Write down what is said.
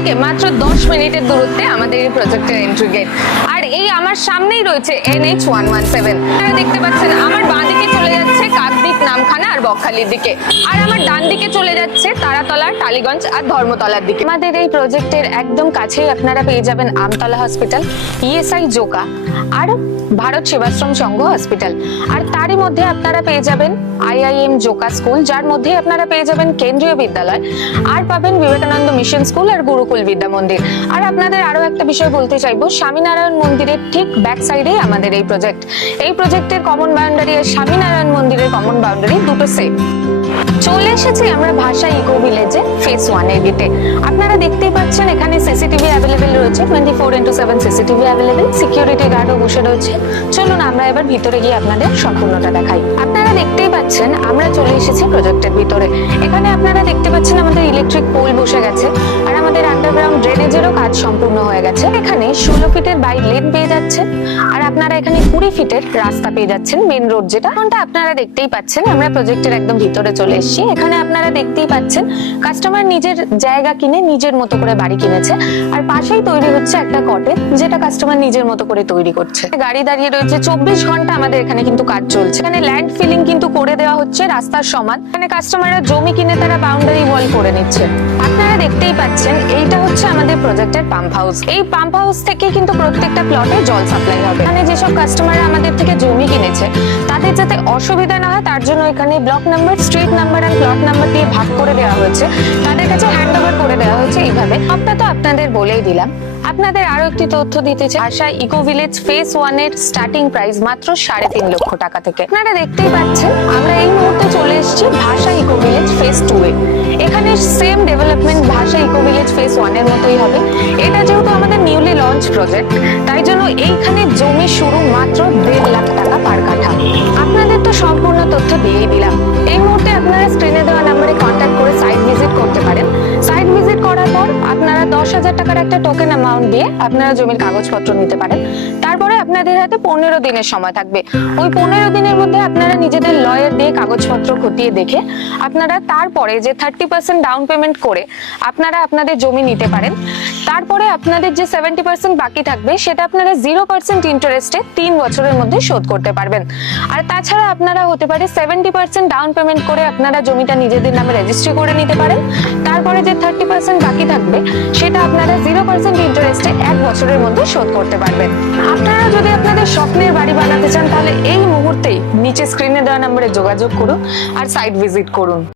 থেকে মাত্র 10 মিনিটের দূরত্বে আমাদের এই প্রজেক্টের এন্ট্রি গেট। আর এই আমার সামনেই রয়েছে NH117। আপনারা দেখতে পাচ্ছেন আমার বাঁ দিকে চলে যাচ্ছে কাকদ্বীপ, নামখানা আর বকখালির দিকে, আর আমার ডান দিকে চলে যাচ্ছে তারাতলা, টালিগঞ্জ আর ধর্মতলার দিকে। আমাদের এই প্রজেক্টের একদম কাছেই আপনারা পেয়ে যাবেন আমতলা হসপিটাল, ESI জোকা আর ভারত সেবাশ্রম সংঘ হসপিটাল। আর তারই মধ্যে আপনারা পেয়ে যাবেন IIM জোকা স্কুল, যার মধ্যে আপনারা পেয়ে যাবেন কেন্দ্রীয় বিদ্যালয়, আর পাবেন বিবেকানন্দ মিশন স্কুল আর গুরুকুল বিদ্যা মন্দির। আর আপনাদের আরো একটা বিষয় বলতে চাইবো, স্বামীনারায়ণ মন্দিরের ঠিক ব্যাক সাইডেই আমাদের এই প্রজেক্ট। এই প্রজেক্টের কমন বাউন্ডারি আর স্বামীনারায়ণ মন্দিরের কমন বাউন্ডারি দুটো সেম। চলে এসেছি আমরা ভাষা ইকো ভিলেজে ফেজ 1 এর গেটে। আপনারা দেখতেই পাচ্ছেন এখানে সিসিটিভি অ্যাভেলেবেল রয়েছে, 24x7 সিসিটিভি অ্যাভেলেবেল, সিকিউরিটি গার্ডও বসে রয়েছে। চলুন আমরা এবার ভিতরে গিয়ে আপনাদের সম্পূর্ণটা দেখাই। আপনারা দেখতেই পাচ্ছেন আমরা চলে এসেছি প্রজেক্টের ভিতরে। এখানে আপনারা দেখতে পাচ্ছেন আমাদের ইলেকট্রিক পোল বসে গেছে, আর আমাদের আন্ডারগ্রাউন্ড ড্রেনেজেরও কাজ সম্পূর্ণ হয়ে গেছে। এখানে 16 ফিটের বাইক লেন পেয়ে যাচ্ছে, আর আপনারা এখানে 20 ফিটের রাস্তা পেয়ে যাচ্ছেন, মেন রোড যেটা। কোনটা আপনারা দেখতেই পাচ্ছেন আমরা প্রজেক্টের একদম ভিতরে চলে এসেছি। এখানে আপনারা দেখতেই পাচ্ছেন কাস্টমার নিজের জায়গা কিনে নিজের মতো করে বাড়ি কিনেছে, আর পাশেই তৈরি হচ্ছে একটা কটেজ, যেটা কাস্টমার নিজের মতো করে তৈরি করছে। গাড়ি দাঁড়িয়ে রয়েছে 24 ঘন্টা, আমাদের এখানে কিন্তু কাজ চলছে। এখানে ল্যান্ড ফিলিং কিন্তু করে দেওয়া হচ্ছে রাস্তার সমান। এখানে কাস্টমাররা জমি কিনে তারা বাউন্ডারি ওয়াল করে নিচ্ছে। আপনারা দেখতেই পাচ্ছেন এইটা হচ্ছে আমাদের প্রজেক্টের পাম্প হাউস। এই পাম্প হাউস থেকে কিন্তু প্রত্যেকটা প্লটে জল সাপ্লাই হবে। এখানে যেসব কাস্টমাররা আমাদের থেকে জমি কিনেছে তাদের যাতে অসুবিধা না হয় তার জন্য এখানে ব্লক নাম্বার, স্ট্রিট নাম্বার আর প্লট নাম্বার দিয়ে ভাগ করে দেওয়া হয়েছে, তাদের কাছে হ্যান্ড ওভার করে দেওয়া হয়েছে এইভাবে। সবটা তো আপনাদের বলেই দিলাম। আপনাদের আরো একটি তথ্য দিতে চাই, ভাষা ইকো ভিলেজ ফেজ 1 এর স্টার্টিং প্রাইস মাত্র 3.5 লক্ষ টাকা থেকে। আপনারা দেখতেই পাচ্ছেন আমরা এই মুহূর্তে চলে এসেছি ভাষা ইকো ভিলেজ ফেজ 2 এ। এখানে সেম ডেভেলপমেন্ট ভাষা ইকো ভিলেজ ফেজ 1 এর মতোই হবে। এটা যেহেতু আমাদের নিউলি লঞ্চ প্রজেক্ট, তাই জন্য এইখানে জমি শুরু মাত্র 1.5 লাখ টাকা পার কাঠা। আপনাদের তো সম্পূর্ণ তথ্য দিয়েই দিলাম। এই মুহূর্তে আপনারা স্ক্রিনে দেওয়া নম্বরে কন্ট্যাক্ট করে সাইট ভিজিট করতে পারেন। সাইট ভিজিট করার পর আপনারা 10,000 টাকার একটা টোকেন অ্যামাউন্ট দিয়ে আপনারা জমির কাগজপত্র নিতে পারেন। তারপরে আপনাদের হাতে 15 দিনের সময় থাকবে। ওই 15 দিনের মধ্যে আপনারা নিজেদের লয়ার দিয়ে কাগজপত্র খতিয়ে দেখে আপনারা তারপরে যে 30% ডাউন পেমেন্ট করে আপনারা আপনাদের জমি নিতে পারেন। তারপরে আপনাদের যে 70% বাকি থাকবে সেটা আপনারা 0% ইন্টারেস্টে 3 বছরের মধ্যে শোধ করতে পারবেন। আর তাছাড়া আপনারা হতে পারে 70% ডাউন পেমেন্ট করে আপনারা জমিটা নিজেদের নামে রেজিস্ট্রি করে নিতে পারেন। তারপরে যে 30% বাকি থাকবে সেটা আপনারা 0% ইন্টারেস্টে 1 বছরের মধ্যে শোধ করতে পারবেন। আপনারা যদি আপনাদের স্বপ্নের বাড়ি বানাতে চান তাহলে এই মুহূর্তেই নিচে স্ক্রিনে দেওয়া নম্বরে যোগাযোগ করুন আর সাইট ভিজিট করুন।